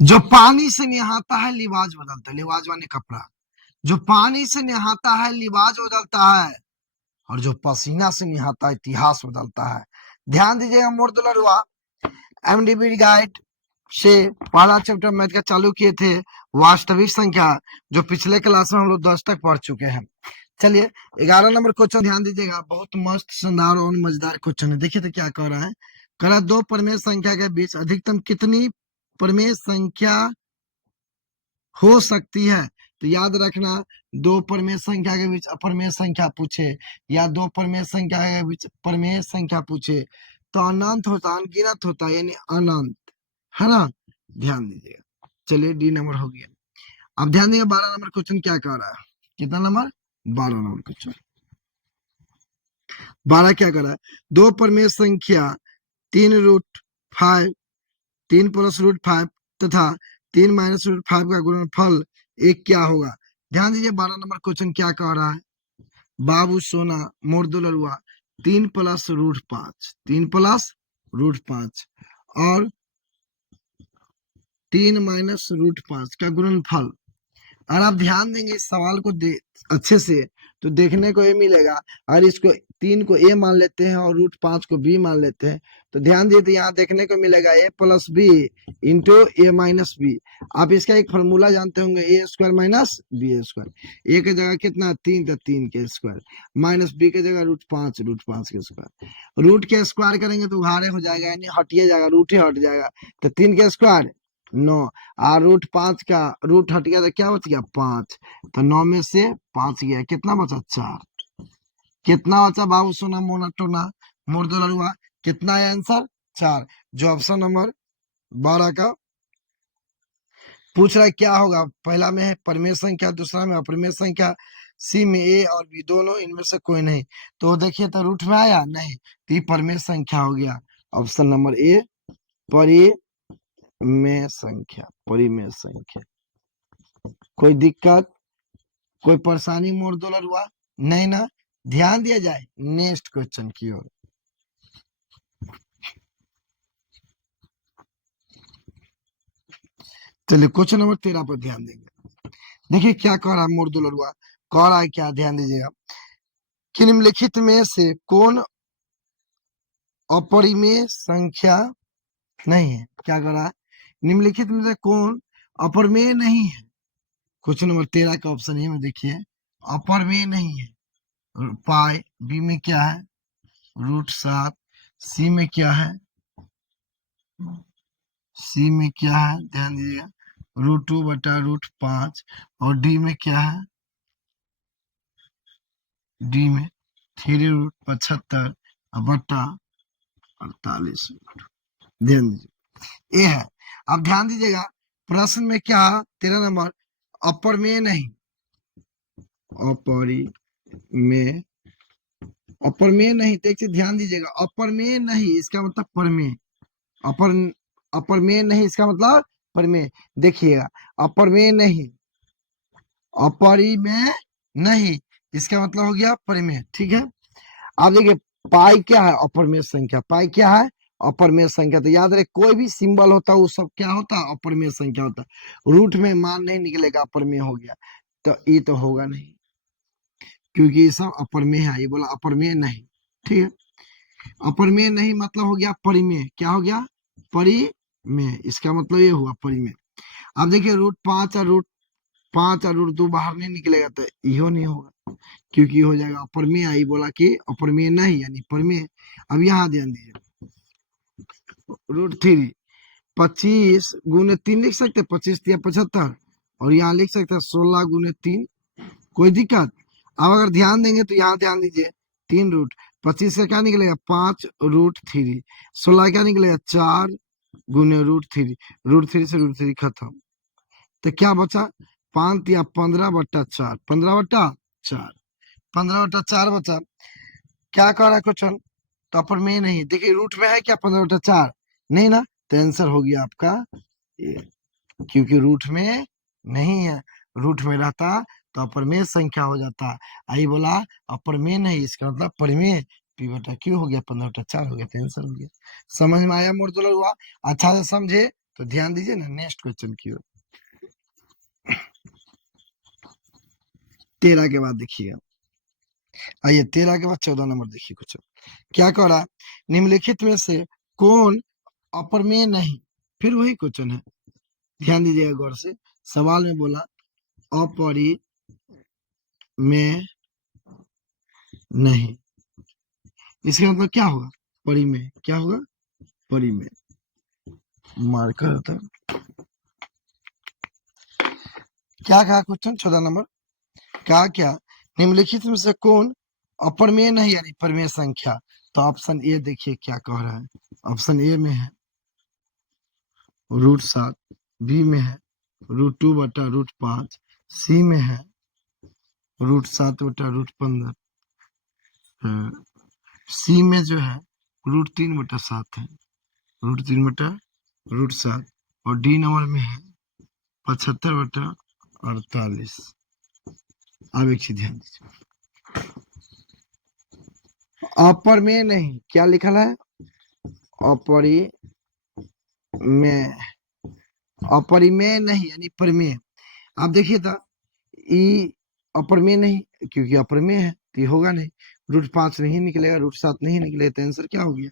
जो पानी से नहाता है लिबाज बदलता है, लिबाज माने कपड़ा। जो पानी से नहाता है लिबाज बदलता है, और जो पसीना से नहाता है इतिहास बदलता है। ध्यान दीजिएगा मुर्दुलरुआ, एमडीबी गाइड से पहला चैप्टर मैथ का चालू किए थे, वास्तविक संख्या, जो पिछले क्लास में हम लोग 10 तक पढ़ चुके हैं। चलिए 11 नंबर क्वेश्चन ध्यान दीजिएगा, बहुत मस्त शानदार और मजेदार क्वेश्चन है। देखिए तो क्या कह रहा है, कह रहा है दो परमेय संख्या के बीच अधिकतम कितनी परमेय संख्या हो सकती है। तो याद रखना, दो परमेय संख्या के बीच अपरमेय संख्या पूछे या दो परमेय संख्या के बीच परमेय संख्या पूछे तो अनंत होता, अनगिनत होता, यानी अनंत, है ना। ध्यान दीजिएगा। चलिए डी नंबर हो गया। अब ध्यान दीजिए 12 नंबर क्वेश्चन क्या कह रहा है। कितना नंबर? 12 number question. 12 क्या कर रहा है, दो परमेय संख्या 3√5, 3+√5 तथा 3-√5 का गुणनफल एक क्या होगा। ध्यान दीजिए 12 नंबर क्वेश्चन क्या कह रहा है, बाबू सोना मुर्दुलरुआ 3+√5, 3+√5 और 3-√5 का गुणनफल। और आप ध्यान देंगे इस सवाल को अच्छे से तो देखने को ये मिलेगा, अगर इसको 3 को ए मान लेते हैं और √5 को बी मान लेते हैं तो ध्यान दिए तो यहाँ देखने को मिलेगा a+b इंटू a-b। आप इसका एक फॉर्मूला जानते होंगे, a² माइनस b²। ए की जगह कितना 3 तो 3 के स्क्वायर, माइनस बी की जगह √5, √5 के स्क्वायर। रूट के स्क्वायर करेंगे तो उघाड़े हो जाएगा, यानी हटिए जाएगा, रूट ही हट जाएगा। तो 3 के स्क्वायर 9, और √5 का रूट हट गया तो क्या बच गया 5। तो 9 में से 5 गया, कितना बचा 4। कितना बचा बाबू सोना मोना टोना मुर्दुलरुआ, कितना है आंसर 4। जो ऑप्शन नंबर 12 का पूछ रहा है क्या होगा, पहला में है परमेय संख्या, दूसरा में अपरिमेय संख्या, सी में ए और बी दोनों, इनमें से कोई नहीं। तो देखिए तो रूट में आया नहीं, तो ये परमेय संख्या हो गया। ऑप्शन नंबर ए परिमेय संख्या, परिमेय संख्या। कोई दिक्कत, कोई परेशानी मुर्दुलरुआ नहीं ना। ध्यान दिया जाए नेक्स्ट क्वेश्चन की ओर। चलिए क्वेश्चन नंबर 13 पर ध्यान देंगे। देखिए क्या कह रहा है मुर्दुलरुआ, कह रहा है क्या, ध्यान दीजिएगा कि निम्नलिखित में से कौन अपरिमेय संख्या नहीं है। क्या कह रहा है, निम्नलिखित में से कौन अपरिमेय नहीं है। क्वेश्चन नंबर 13 का ऑप्शन ए में देखिए अपरिमेय नहीं है, पाई, बी में क्या है √7, सी में क्या है, सी में क्या है ध्यान दीजिएगा √2/√5, और डी में क्या है, डी में 3√75/48। ध्यान दीजिए ये है। अब ध्यान दीजिएगा प्रश्न में क्या 13 नंबर, अपरिमेय नहीं, अपरिमेय, अपरिमेय नहीं, तो एक चीज ध्यान दीजिएगा, अपरिमेय नहीं इसका मतलब परमेय, अपर अपरिमेय नहीं इसका मतलब परमेय। देखिएगा अपरिमेय नहीं, अपरिमेय नहीं इसका मतलब हो गया परिमेय, ठीक है। आप देखिए पाई क्या है, अपरिमेय संख्या, पाई क्या है अपरिमेय संख्या। तो याद रहे कोई भी सिंबल होता है वो सब क्या होता है अपरिमेय संख्या होता है। रूट में मान नहीं निकलेगा, अपरिमेय हो गया, तो ये तो होगा नहीं क्योंकि ये सब अपरिमेय है, ये बोला अपरिमेय नहीं, ठीक है। अपरिमेय नहीं मतलब हो गया परिमेय, क्या हो गया परिमेय, इसका मतलब ये हुआ परिमेय। अब देखिए √5 और √2 बाहर नहीं निकलेगा तो इहो नहीं होगा क्योंकि हो जाएगा अपरिमेय, आई बोला कि अपरिमेय नहीं यानी परिमेय। अब यहाँ ध्यान दीजिए √3 25 × 3 लिख सकते, 25 या 75, और यहाँ लिख सकते हैं 16 × 3। कोई दिक्कत। अब अगर ध्यान देंगे तो यहाँ ध्यान दीजिए 3 रूट, 25 का क्या निकलेगा 5√3, 16 क्या निकलेगा 4 × √3, √3 से √3 खत्म, तो क्या बचा 5 या 15/4, 15/4, 15/4 बचा। क्या कह रहा है क्वेश्चन, तो अपर में नहीं, देखिए रूट में है क्या 15/4 नहीं ना, तो आंसर हो गया आपका ये, क्योंकि रूट में नहीं है, रूट में रहता तो अपरमेय संख्या हो जाता। आई बोला अपरमेय नहीं इसका मतलब परिमेय, P/Q हो गया 15/4 हो गया, तो आंसर हो गया। समझ में आया मुर्दुलरुआ, अच्छा से समझे तो ध्यान दीजिए ना नेक्स्ट क्वेश्चन की ओर। 13 के बाद देखिएगा, आइए 13 के बाद 14 नंबर देखिए क्वेश्चन क्या कह रहा है, निम्नलिखित में से कौन अपरमेय नहीं। फिर वही क्वेश्चन है, ध्यान दीजिएगा गौर से। सवाल में बोला अपरिमेय नहीं, इसका मतलब क्या होगा, परिमेय। क्या होगा, परिमेय। मार्कर होता है। क्या कहा क्वेश्चन 14 नंबर, कहा क्या निम्नलिखित में से कौन अपरमेय नहीं यानी परिमेय संख्या। तो ऑप्शन ए देखिए क्या कह रहा है, ऑप्शन ए में है √7, बी में है √2/√5, सी में है √7/√15, सी में जो है √3/7 है, √3/√7, और डी नंबर में है 75/48। अब एक चीज ध्यान दीजिए, अपरमेय नहीं क्या लिखा है, अपरिमेय, अपरिमेय नहीं यानी परिमेय। आप देखिए तो ई अपरमेय नहीं, क्योंकि अपरमेय है तो ये होगा नहीं, √5 नहीं निकलेगा, √7 नहीं निकलेगा, तो आंसर क्या हो गया,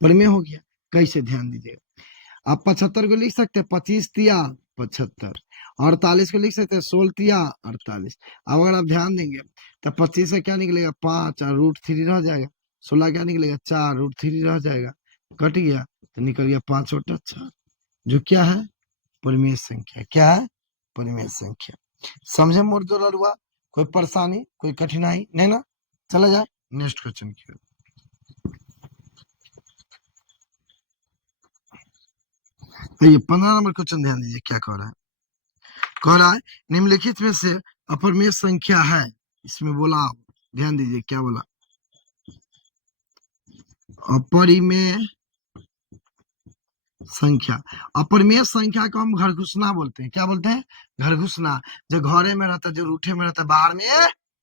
परिमेय हो गया। कैसे, ध्यान दीजिएगा, आप 75 को लिख सकते हैं 25 तिया 75, 48 को लिख सकते हैं 16 तिया 48। अब अगर आप ध्यान देंगे तो 25 से क्या निकलेगा 5 और √3 रह जाएगा, 16 क्या निकलेगा 4, √3 रह जाएगा, कट गया तो निकल गया 5/4, जो क्या है, परिमेय संख्या। क्या है, परिमेय संख्या। समझे मोर दो लड़ुआ, कोई परेशानी कोई कठिनाई नहीं ना। चला जाए नेक्स्ट क्वेश्चन की ओर। ये 15 नंबर क्वेश्चन ध्यान दीजिए क्या कह रहा है, कह रहा है निम्नलिखित में से अपरिमेय संख्या है, इसमें बोला, ध्यान दीजिए क्या बोला, अपरिमेय संख्या। अपरिमेय संख्या को हम घर घुसना बोलते हैं। क्या बोलते हैं, घर घुसना। जो घरे में रहता है, जो रूठे में रहता है, बाहर में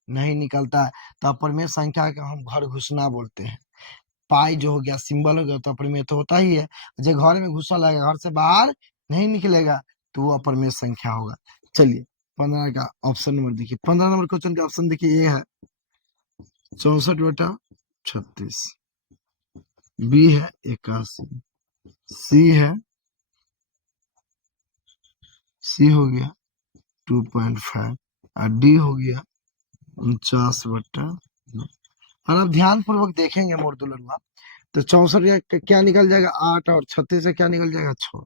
नहीं निकलता है, तो अपरिमेय संख्या को हम घर घुसना बोलते हैं। पाई जो हो गया, सिंबल हो गया, तो अपरिमेय तो होता ही है। जो घर में घुसा लगेगा, घर से बाहर नहीं निकलेगा, तो वो अपरिमेय संख्या होगा। चलिए 15 का ऑप्शन नंबर देखिए, 15 नंबर क्वेश्चन का ऑप्शन देखिए, ये है 64/36, बी है 81, सी है, सी हो गया 2.5, और डी हो गया 49/9। और अब ध्यान पूर्वक देखेंगे मोर दुल्हनुआ, तो 64 का क्या निकल जाएगा 8, और 36 से क्या निकल जाएगा 6,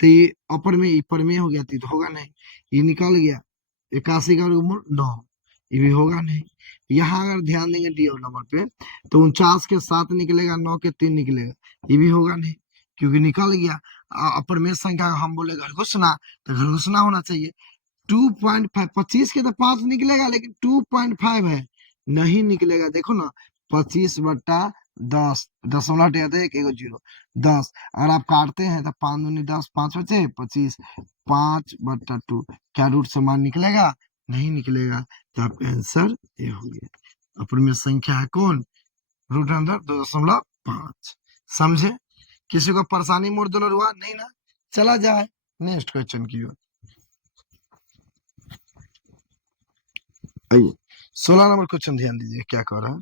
तो ये अपर में ऊपर में हो गया, तो होगा नहीं, ये निकल गया 81 का वर्गमूल 9, ये भी होगा नहीं। यहाँ अगर ध्यान देंगे डी नंबर पे, तो 49 के 7 निकलेगा, 9 के 3 निकलेगा, ये भी होगा नहीं, क्योंकि निकल गया। अपर में संख्या हम बोले घर घुसना, तो घर घुसना होना चाहिए। 2.5, 25 के तो 5 निकलेगा, लेकिन 2.5 है, नहीं निकलेगा। देखो ना 25/10, दशमलव हटाते एक 0, 10, और आप काटते हैं तो 5 दूनी 10, 5 बचे 25, 5/2, क्या रूट समान निकलेगा, नहीं निकलेगा, तो आपका आंसर ये हो गया। अपरिमेय संख्या है कौन, रूट अंदर 2.5। समझे, किसी को परेशानी मोड़ दो हुआ नहीं ना। चला जाए नेक्स्ट क्वेश्चन की ओर। आइए 16 नंबर क्वेश्चन ध्यान दीजिए क्या कह रहा है,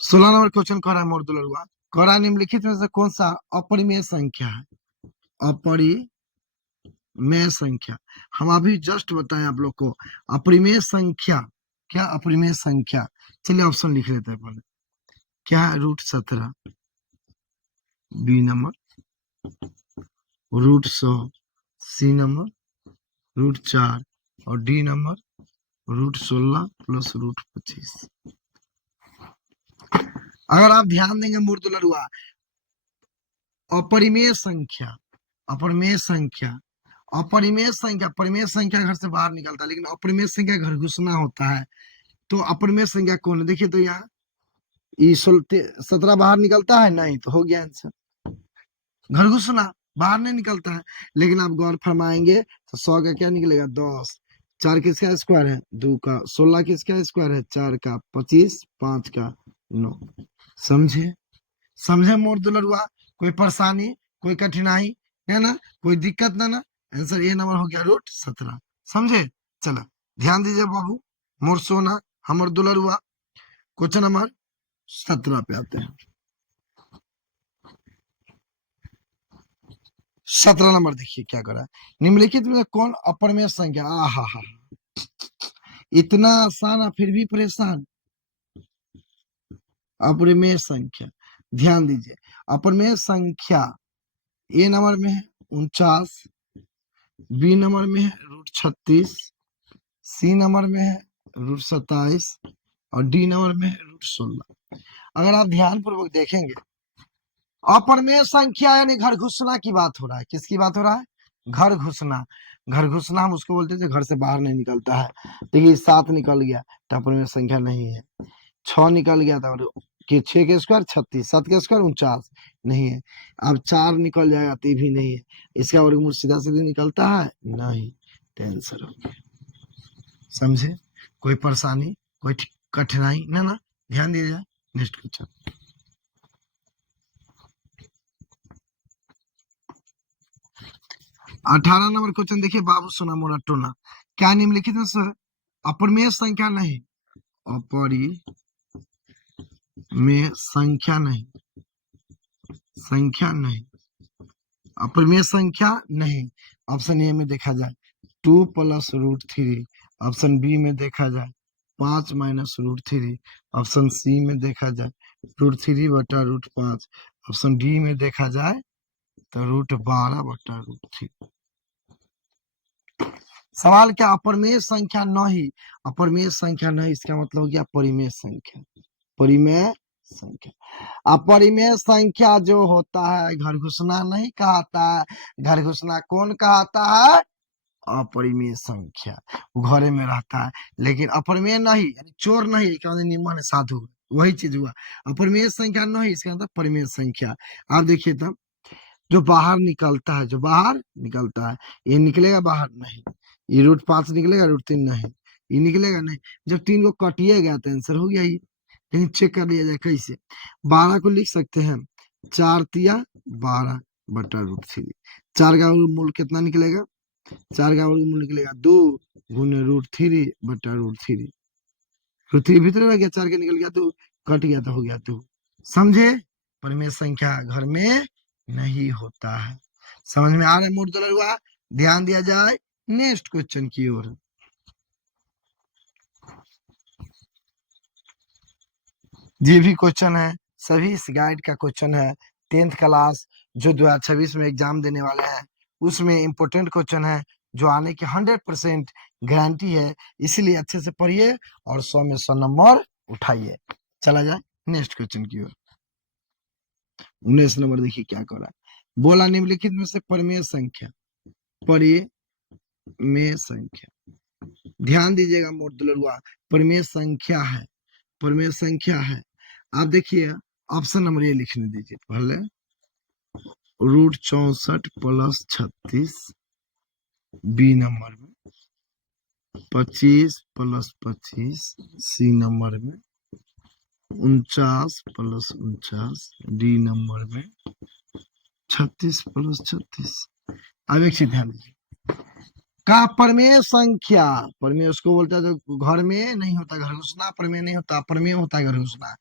16 नंबर क्वेश्चन कह रहा है मोर दुलरुआ, कह रहा है निम्नलिखित में से कौन सा अपरिमेय संख्या है, अपरिमेय संख्या। हम अभी जस्ट बताएं आप लोग को अपरिमेय संख्या, क्या अपरिमेय संख्या। चलिए ऑप्शन लिख लेते हैं पहले, क्या है √17, बी नंबर √100, सी नंबर √4, और डी नंबर √16 + √25। अगर आप ध्यान देंगे मूर्दुलरुआ, अपरिमेय संख्या, अपरिमेय संख्या, अपरिमेय संख्या, परिमेय संख्या घर से बाहर निकलता है, लेकिन अपरिमेय संख्या घर घुसना होता है। तो अपरिमेय संख्या कौन है, देखिए तो यहाँ 17 बाहर निकलता है, नहीं, तो हो गया आंसर। घर घुसना बाहर नहीं निकलता है, लेकिन आप गौर फरमाएंगे तो 100 का क्या निकलेगा 10, 4 किसका स्क्वायर है 2 का, 16 किसका स्क्वायर है 4 का, 25, 5 का 9। समझे, समझे मोर दुलरुआ, कोई परेशानी, कोई कठिनाई है ना, कोई दिक्कत ना ना। आंसर ए नंबर हो गया √17। समझे? चलो ध्यान दीजिए बाबू, मोर सोना हमर दुलरुआ। क्वेश्चन नंबर 17 पे आते हैं। 17 नंबर देखिए क्या करा है। निम्नलिखित में कौन अपरमेय संख्या, आहा हा, इतना आसान और फिर भी परेशान। अपरिमेय संख्या, ध्यान दीजिए, अपरिमेय संख्या ए नंबर में है 49, बी नंबर में है √36, सी नंबर में है √27 और डी नंबर में है √16। अगर आप ध्यान पूर्वक देखेंगे, अपरिमेय संख्या यानी घर घुसना की बात हो रहा है। किसकी बात हो रहा है? घर घुसना। घर घुसना हम उसको बोलते हैं जो घर से बाहर नहीं निकलता है। देखिए 7 निकल गया तो अपरिमेय संख्या नहीं है। 6 निकल गया था, कि 6 के स्क्वायर 36, 7 के स्क्वायर 49 नहीं है। अब 4 निकल जाएगा तो भी नहीं है। इसका वर्गमूल सीधा सीधे निकलता है नहीं। तो आंसर हो गया। समझे? कोई परेशानी, कोई कठिनाई ना ना, ध्यान दिया जाए। नेक्स्ट क्वेश्चन 18 नंबर क्वेश्चन देखिए बाबू सोना मोरा टोना। क्या निम्नलिखित में से अपरिमेय संख्या नहीं, अपरिमेय संख्या नहीं, संख्या नहीं, अपरिमेय संख्या नहीं। ऑप्शन ए में देखा जाए 2 + √3, ऑप्शन बी में देखा जाए 5 - √3, ऑप्शन सी में देखा जाए √3/√5, ऑप्शन डी में देखा जाए तो √12/√3। सवाल क्या? अपरिमेय संख्या नहीं, अपरिमेय संख्या नहीं, इसका मतलब हो गया परिमेय संख्या। परिमेय संख्या, अपरिमेय संख्या जो होता है घर घुसना नहीं कहता है। घर घुसना कौन कहता है? अपरिमेय संख्या, वो घरे में रहता है। लेकिन अपरिमेय नहीं यानी चोर नहीं, क्या निम्न है साधु, वही चीज हुआ। अपरिमेय संख्या नहीं, इसका मतलब परिमेय संख्या। आप देखिए तब, जो बाहर निकलता है, जो बाहर निकलता है, ये निकलेगा बाहर नहीं। ये √5 निकलेगा, √3 नहीं, ये निकलेगा नहीं। जब 3 को कटिएगा तो आंसर हो गया ये। लेकिन चेक कर लिया जाए कैसे। 12 को लिख सकते हैं 4 तिया 12/√3। 4 का मूल कितना निकलेगा? 4 का वर्गमूल निकलेगा 2 गुने √3/√3। √3 भीतर रह गया, 4 के निकल गया 2, कट गया तो हो गया 2। समझे? परिमेय संख्या घर में नहीं होता है। समझ में आ रहा है मूड दुलरुआ? ध्यान दिया जाए नेक्स्ट क्वेश्चन की ओर। ये भी क्वेश्चन है, सभी इस गाइड का क्वेश्चन है। 10th क्लास जो 2026 में एग्जाम देने वाले हैं, उसमें इंपोर्टेंट क्वेश्चन है जो आने की 100% गारंटी है। इसलिए अच्छे से पढ़िए और 100 में 100 नंबर उठाइए। चला जाए नेक्स्ट क्वेश्चन की ओर। 19 नंबर देखिए क्या कर रहा है। बोला निम्नलिखित में से परिमेय संख्या, परिमेय संख्या, ध्यान दीजिएगा मोर दुलरुआ, परिमेय संख्या है, परिमेय संख्या है। आप देखिए ऑप्शन नंबर ए लिखने दीजिए पहले, √64 + 36, बी नंबर में 25 + 25, सी नंबर में 49 + 49, डी नंबर में 36 + 36। अब एक चीज ध्यान दीजिए, का परिमेय संख्या, परिमेय उसको बोलता है जो घर में नहीं होता। घर घुसना परिमेय नहीं होता, परिमेय होता है घर घुसना।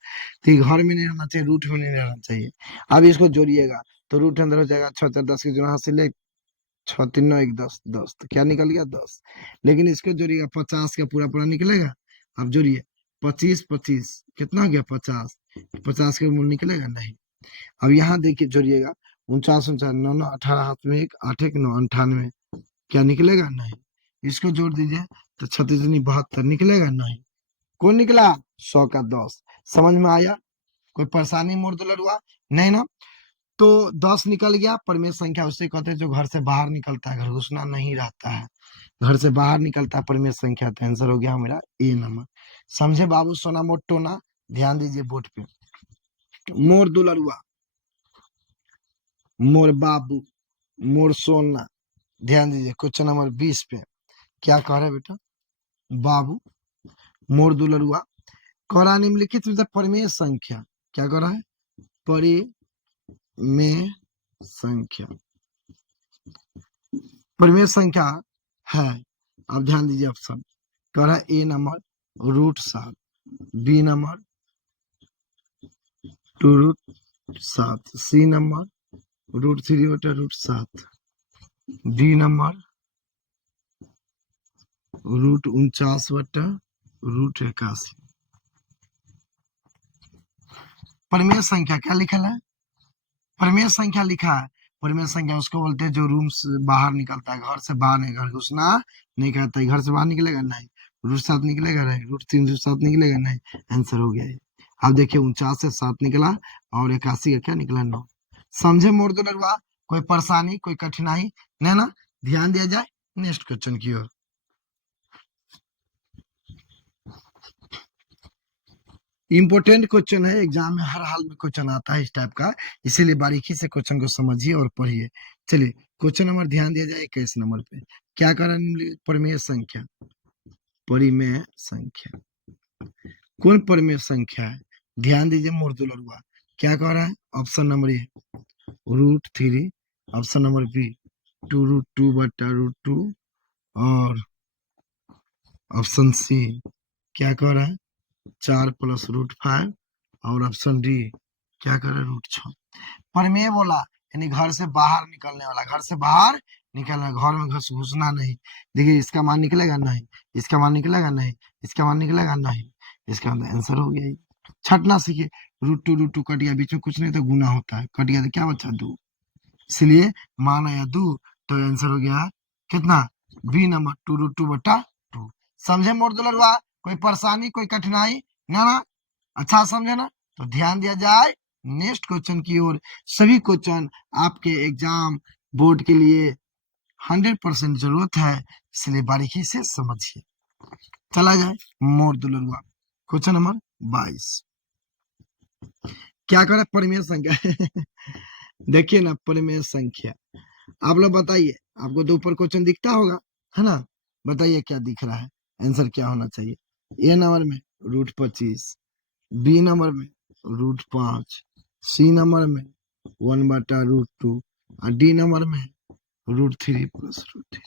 तो ये घर में नहीं रहना चाहिए, रूट में नहीं रहना चाहिए। अब इसको जोड़िएगा तो रूट अंदर हो जाएगा 6 × 4 = 10 के जो हासिल है 6 × 3 = 9 = 10, 10 तो क्या निकल गया 10। लेकिन इसको जोड़िएगा 50 का पूरा पूरा निकलेगा। अब जोड़िए 25 25 कितना हो गया 50, 50 के मूल निकलेगा नहीं। अब यहाँ देखिए जोड़िएगा 49 49 9 9 18 हाथ में 1 8 1 9 98, क्या निकलेगा नहीं। इसको जोड़ दीजिए तो 36 दूनी 72 निकलेगा नहीं। कौन निकला? 100 का 10। समझ में आया? कोई परेशानी मोर दुलरुआ? नहीं ना? तो 10 निकल गया। परिमेय संख्या उसे कहते हैं जो घर से बाहर निकलता है, घर घुसना नहीं रहता है। घर से बाहर निकलता है परिमेय संख्या। तो आंसर हो गया मेरा ए नंबर। समझे बाबू सोना मोर टोना? ध्यान दीजिए बोर्ड पे। मोर दुलरुआ, मोर बाबू, मोर सोना, ध्यान दीजिए क्वेश्चन नंबर 20 पे क्या कह रहे बेटा बाबू मोर दुलरुआ। कह रहा निम्नलिखित में से परिमेय संख्या, क्या कह रहा है? परिमेय में संख्या, परिमेय संख्या है। अब ध्यान दीजिए ऑप्शन कह रहा है A number √7, B number 2√7, C number √3/√7, D number √49/√81। परिमेय संख्या क्या लिखा है? परिमेय संख्या लिखा है। परिमेय संख्या उसको बोलते हैं जो रूम से बाहर निकलता है, घर से बाहर नहीं, घर घुसना नहीं कहता है। घर से बाहर निकलेगा नहीं, √7 निकलेगा नहीं, √3/7 निकलेगा नहीं। आंसर हो गया ये। अब देखिए 49 से 7 निकला और 81 का क्या निकला 9। समझे मोड़ दो लगवा? कोई परेशानी कोई कठिनाई नहीं ना? ध्यान दिया जाए नेक्स्ट क्वेश्चन की ओर। इंपोर्टेंट क्वेश्चन है, एग्जाम में हर हाल में क्वेश्चन आता है इस टाइप का, इसीलिए बारीकी से क्वेश्चन को समझिए और पढ़िए। चलिए क्वेश्चन नंबर ध्यान दिया जाए 21 नंबर पे। क्या कर रहा है? परिमेय संख्या, परिमेय संख्या कौन परिमेय संख्या है? ध्यान दीजिए मोरदुलरुआ क्या कह रहा है? Option number A √3, option number B 2√2/√2 और ऑप्शन सी क्या कह रहा है? 4 + √5 और ऑप्शन डी क्या कर रहा है? √6। परिमेय बोला यानी घर से बाहर निकलने वाला, घर से बाहर निकलना, घर में घुसना नहीं। देखिए इसका मान निकलेगा नहीं, इसका मान निकलेगा नहीं, इसका मान निकलेगा नहीं, इसका आंसर हो गया। छटना सीखिए, √2 कट गया, बीच में कुछ नहीं तो गुना होता है, कट गया तो क्या बचा 2, इसलिए मान आया 2, तो आंसर हो गया कितना? B number 2√2/2। समझे मोर दुलरुआ? कोई परेशानी कोई कठिनाई ना? अच्छा समझे ना? तो ध्यान दिया जाए नेक्स्ट क्वेश्चन की ओर। सभी क्वेश्चन आपके एग्जाम बोर्ड के लिए 100% जरूरत है, इसलिए बारीकी से समझिए। चला जाए मोर दुलरुआ क्वेश्चन नंबर 22। क्या करे? परिमेय संख्या देखिए ना, परिमेय संख्या आप लोग बताइए, आपको तो ऊपर क्वेश्चन दिखता होगा है ना? बताइए क्या दिख रहा है, आंसर क्या होना चाहिए? ए नंबर में √25, बी नंबर में √5, सी नंबर में 1/√2 और डी नंबर में √3 + √3।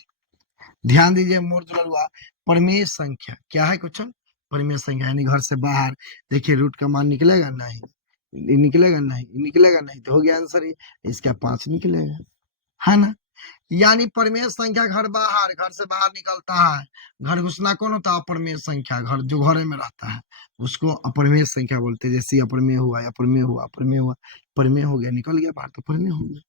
ध्यान दीजिए मोर दुलरुआ, परिमेय संख्या क्या है क्वेश्चन? परिमेय संख्या यानी घर से बाहर। देखिए रूट का मान निकलेगा नहीं, निकलेगा नहीं, निकलेगा नहीं, तो हो गया आंसर ये। इसका 5 निकलेगा, है ना? यानी परिमेय संख्या घर से बाहर निकलता है। घर घुसना कौन होता है? अपरिमेय संख्या, घर जो घर में रहता है उसको अपरिमेय संख्या बोलते हैं। जैसे अपरिमेय हुआ, अपरिमेय हुआ, अपरिमेय हुआ, परिमेय हो गया, निकल गया बाहर तो परिमेय हो गया।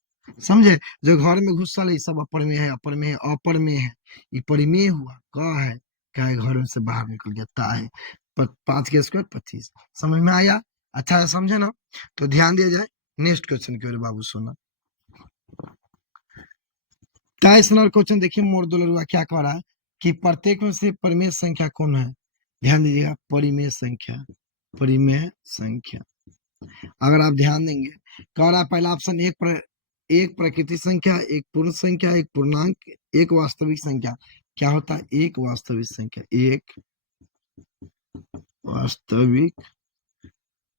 समझे? जो घर में घुसल है सब अपरिमेय है, अपरिमेय है, अपरिमेय है। ये परिमेय हुआ कहा है? क्या है? घर से बाहर निकल गया ता है। 5 के स्क्वायर 25। समझ में आया? अच्छा है, समझे ना? तो ध्यान दिया जाए नेक्स्ट क्वेश्चन की ओर बाबू सोना। 23 नंबर क्वेश्चन देखिए मोर दुलरुआ क्या कह रहा है कि प्रत्येक में से परिमेय संख्या कौन है? ध्यान दीजिएगा, परिमेय संख्या, परिमेय संख्या। अगर आप ध्यान देंगे कह रहा है पहला ऑप्शन एक प्रकृति संख्या, एक पूर्ण संख्या, एक पूर्णांक, एक वास्तविक संख्या। क्या होता है? एक वास्तविक संख्या,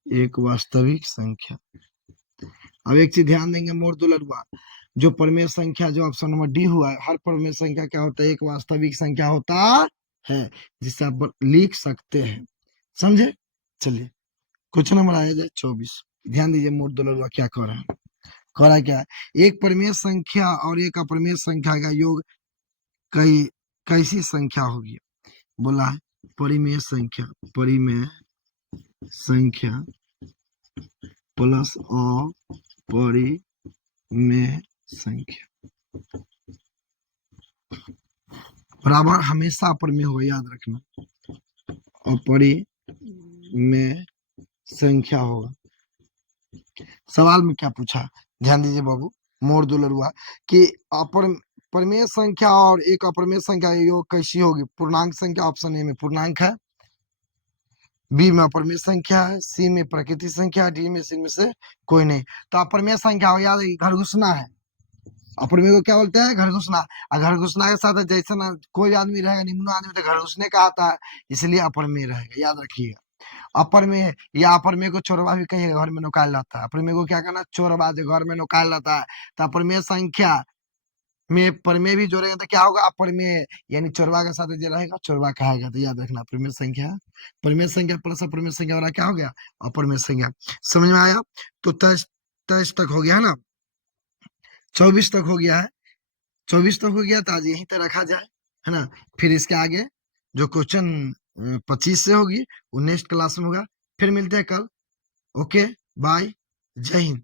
एक वास्तविक संख्या। अब एक चीज ध्यान देंगे मोर दुलरुआ, जो परिमेय संख्या जो ऑप्शन नंबर डी हुआ है, हर परिमेय संख्या क्या होता है? एक वास्तविक संख्या होता है, जिसे आप लिख सकते हैं। समझे? चलिए क्वेश्चन नंबर आया जाए 24। ध्यान दीजिए मोर दुलरुआ क्या कह रहा है? कह रहा है क्या? एक परिमेय संख्या और एक अपरिमेय संख्या का योग कैसी संख्या होगी? बोला है परिमेय संख्या, परिमेय संख्या प्लस अपरिमेय संख्या बराबर हमेशा अपरिमेय होगा, याद रखना। अपरिमेय संख्या होगा। सवाल में क्या पूछा? ध्यान दीजिए बाबू मोर दुलरुआ कि परिमेय संख्या और एक अपरिमेय संख्या योग कैसी होगी? पूर्णांक संख्या, ऑप्शन ए में पूर्णांक है, बी में अपरिमेय संख्या है, सी में प्रकृति संख्या, डी में सी में से कोई नहीं। तो अपरिमेय संख्या हो, याद घर घुसना है। अपरिमेय को क्या बोलते हैं? घर घुसना। और घर घुसना के साथ जैसे ना कोई आदमी रहेगा निम्न आदमी तो घर घुसने का आता है, इसलिए अपरिमेय रहेगा, याद रखिएगा। अपर में या अपर में को चोरबा भी कहिएगा, घर में नुकायल रहता है। अपर में को क्या करना, चोरबा जो घर में नुकायल रहता है। तो अपर में संख्या में पर में भी जोड़ेगा तो क्या होगा, अपर में, यानी चोरबा के साथ जो रहेगा चोरबा कहेगा। तो याद रखना, परिमेय संख्या प्लस अपरिमेय संख्या वाला क्या हो गया, अपरिमेय संख्या। समझ में आया? तो 23 तक हो गया है ना, 24 तक हो गया है। 24 तक हो गया तो आज यहीं तक रखा जाए, है ना। फिर इसके आगे जो क्वेश्चन 25 से होगी वो नेक्स्ट क्लास में होगा। फिर मिलते हैं कल। ओके, बाय, जय हिंद।